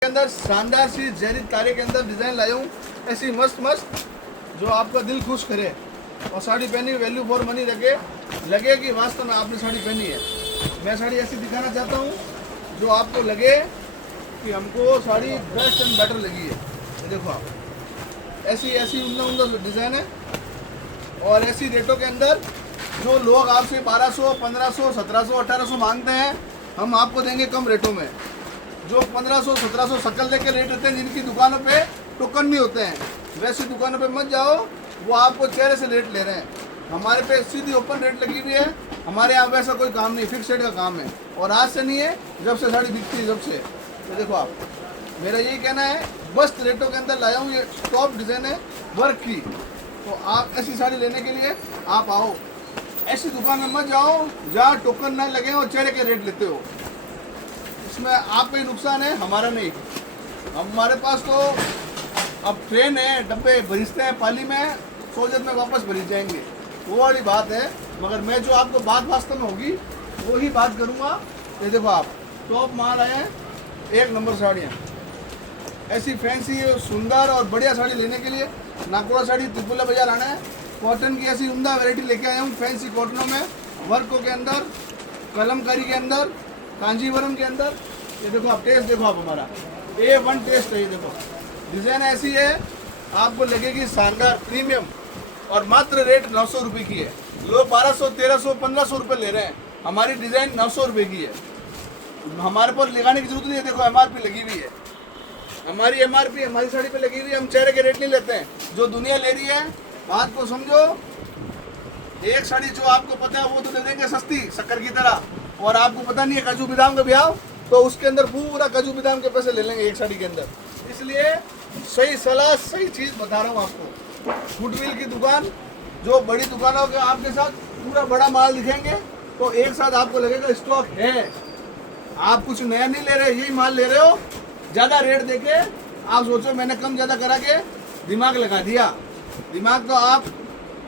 के अंदर शानदार सी जहरी तारे के अंदर डिज़ाइन लाया हूँ, ऐसी मस्त मस्त जो आपका दिल खुश करे। और साड़ी पहनी वैल्यू फॉर मनी रखे, लगे कि वास्तव में आपने साड़ी पहनी है। मैं साड़ी ऐसी दिखाना चाहता हूँ जो आपको लगे कि हमको साड़ी बेस्ट एंड बेटर लगी है। ये देखो आप, ऐसी ऐसी उम्दा उम्दा डिज़ाइन है और ऐसी रेटों के अंदर जो लोग आपसे 1200, 1500, 1700, 1800 मांगते हैं, हम आपको देंगे कम रेटों में। जो 1500, 1700 शक्ल देख के रेट होते हैं, जिनकी दुकानों पे टोकन नहीं होते हैं, वैसी दुकानों पे मत जाओ, वो आपको चेहरे से रेट ले रहे हैं। हमारे पे सीधी ओपन रेट लगी हुई है। हमारे यहाँ वैसा कोई काम नहीं, फिक्स रेट का काम है। और आज से नहीं है, जब से साड़ी बिकती है जब से। तो देखो आप, मेरा यही कहना है, मस्त रेटों के अंदर लाया हूँ, ये टॉप डिज़ाइन है वर्क की। तो आप ऐसी साड़ी लेने के लिए आप आओ, ऐसी दुकान में मत जाओ जहाँ टोकन ना लगे और चेहरे के रेट लेते हो। इसमें आप ही नुकसान है, हमारा नहीं। हमारे पास तो अब ट्रेन है, डब्बे भरिजते हैं पाली में, सोजत में वापस भरिज जाएंगे, वो वाली बात है। मगर मैं जो आपको बात वास्तव में होगी वो ही बात करूँगा। ये देखो आप, टॉप माल आए हैं, एक नंबर साड़ियाँ, ऐसी फैंसी सुंदर और बढ़िया साड़ी लेने के लिए नागौर साड़ी त्रिपुला बाजार आना है। कॉटन की ऐसी उम्दा वैरायटी लेके आया हूँ, फैंसी कॉटनों में, वर्कों के अंदर, कलमकारी के अंदर, कांजीवरम के अंदर। ये देखो आप, टेस्ट देखो आप, हमारा A1 टेस्ट है। ये देखो डिज़ाइन ऐसी है, आपको लगेगी शानदार प्रीमियम, और मात्र रेट 900 रुपये की है। लोग 1200, 1300, 1500 रुपये ले रहे हैं, हमारी डिज़ाइन 900 रुपये की है। हमारे पर लगाने की जरूरत नहीं है। देखो MRP लगी हुई है, हमारी MRP हमारी साड़ी पे लगी हुई है। हम चेहरे के रेट नहीं लेते हैं, जो दुनिया ले रही है बात को समझो। एक साड़ी जो आपको पता है वो तो दे देंगे सस्ती शक्कर की तरह, और आपको पता नहीं है काजू बादाम का ब्याह, तो उसके अंदर पूरा काजू बादाम के पैसे ले लेंगे एक साड़ी के अंदर। इसलिए सही सलाह, सही चीज़ बता रहा हूँ आपको। गुडविल की दुकान, जो बड़ी दुकानों के आपके साथ पूरा बड़ा माल दिखेंगे, तो एक साथ आपको लगेगा स्टॉक है। आप कुछ नया नहीं ले रहे, यही माल ले रहे हो। ज़्यादा रेट देके आप सोचो मैंने कम ज़्यादा करा के दिमाग लगा दिया। दिमाग तो आप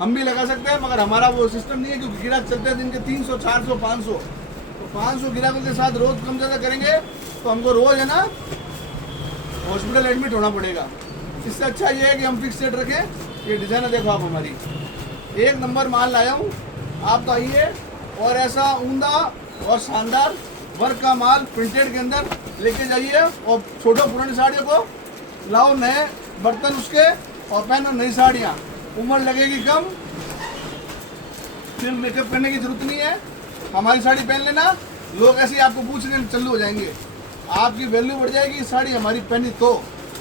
हम भी लगा सकते हैं, मगर हमारा वो सिस्टम नहीं है, क्योंकि ग्राहक चलते हैं दिन के 300, 400, 500। तो 500 ग्राहकों के साथ रोज़ कम ज़्यादा करेंगे तो हमको रोज़ है ना हॉस्पिटल एडमिट होना पड़ेगा। इससे अच्छा ये है कि हम फिक्स रेट रखें। ये डिज़ाइन देखो आप, हमारी एक नंबर माल लाया हूँ, आप तो आइए और ऐसा उम्दा और शानदार वर्क का माल प्रिंटेड के अंदर लेके जाइए, और छोटो पुरानी साड़ियों को लाओ नए बर्तन उसके, और पहनो नई साड़ियाँ। उम्र लगेगी कम, फिर मेकअप करने की जरूरत नहीं है। हमारी साड़ी पहन लेना, लोग ऐसे ही आपको पूछने चालू हो जाएंगे, आपकी वैल्यू बढ़ जाएगी साड़ी हमारी पहनी तो।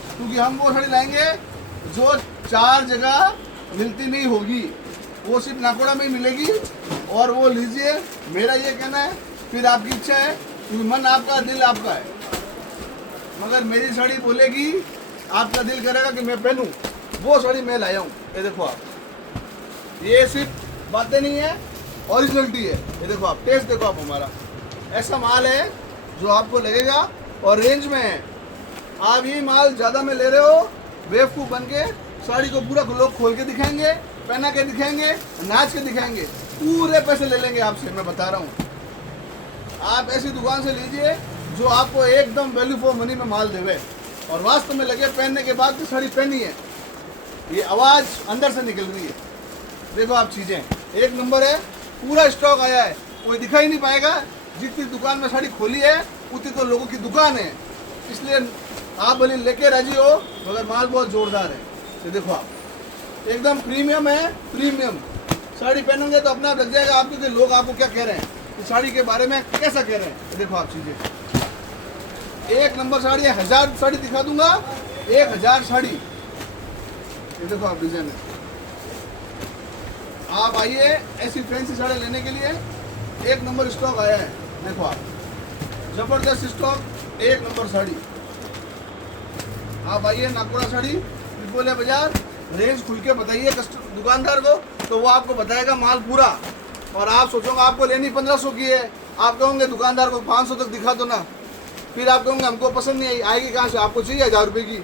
क्योंकि हम वो साड़ी लाएंगे जो 4 जगह मिलती नहीं होगी, वो सिर्फ नाकोड़ा में ही मिलेगी, और वो लीजिए। मेरा ये कहना है, फिर आपकी इच्छा है, क्योंकि मन आपका, दिल आपका है। मगर मेरी साड़ी बोलेगी, आपका दिल करेगा कि मैं पहनूं, वो साड़ी मैं लाया हूँ। ये देखो आप, ये सिर्फ बातें नहीं है, ओरिजिनलिटी है। ये देखो आप, टेस्ट देखो आप, हमारा ऐसा माल है जो आपको लगेगा और रेंज में है। आप ये माल ज़्यादा में ले रहे हो, बेवकूफ़ बन के साड़ी को पूरा लोग खोल के दिखाएंगे, पहना के दिखाएंगे, नाच के दिखाएंगे, पूरे पैसे ले लेंगे आपसे, मैं बता रहा हूँ। आप ऐसी दुकान से लीजिए जो आपको एकदम वैल्यू फॉर मनी में माल देवे, और वास्तव में लगे पहनने के बाद तो साड़ी पहनी है, ये आवाज़ अंदर से निकल रही है। देखो आप, चीज़ें एक नंबर है, पूरा स्टॉक आया है, कोई दिखा ही नहीं पाएगा। जितनी दुकान में साड़ी खोली है उतनी तो लोगों की दुकान है, इसलिए आप भले लेके राजी हो, मगर माल बहुत ज़ोरदार है। ये देखो आप, एकदम प्रीमियम है। प्रीमियम साड़ी पहनेंगे तो अपने आप लग जाएगा आपको कि लोग आपको क्या कह रहे हैं, इस साड़ी के बारे में कैसा कह रहे हैं। ये देखो आप, चीज़ें एक नंबर साड़ी है। 1000 साड़ी दिखा दूंगा, 1000 साड़ी। ये देखो आप, डिज़ाइन है। आप आइए ऐसी फैंसी साड़ी लेने के लिए, एक नंबर स्टॉक आया है। देखो आप, ज़बरदस्त स्टॉक, एक नंबर साड़ी। आप आइए नागौर साड़ी त्रिपुला बाजार, रेंज खुल के बताइए दुकानदार को, तो वो आपको बताएगा माल पूरा। और आप सोचोगे आपको लेनी 1500 की है, आप कहोगे दुकानदार को 500 तक दिखा दो ना, फिर आप कहोगे हमको पसंद नहीं आई। आएगी कहाँ से? आपको चाहिए 1000 रुपये की,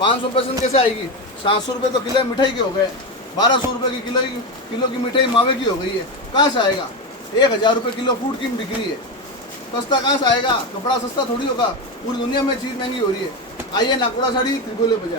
500 पसंद कैसे आएगी? 700 रुपये तो किलो मिठाई के हो गए, 1200 रुपये की किलो की मिठाई मावे की हो गई है, कहाँ से आएगा? 1000 रुपये किलो फूड की बिक्री है, सस्ता कहाँ से आएगा? कपड़ा सस्ता थोड़ी होगा, पूरी दुनिया में चीज़ महंगी हो रही है। आइए नाकोड़ा साड़ी त्रिकोले बाजार।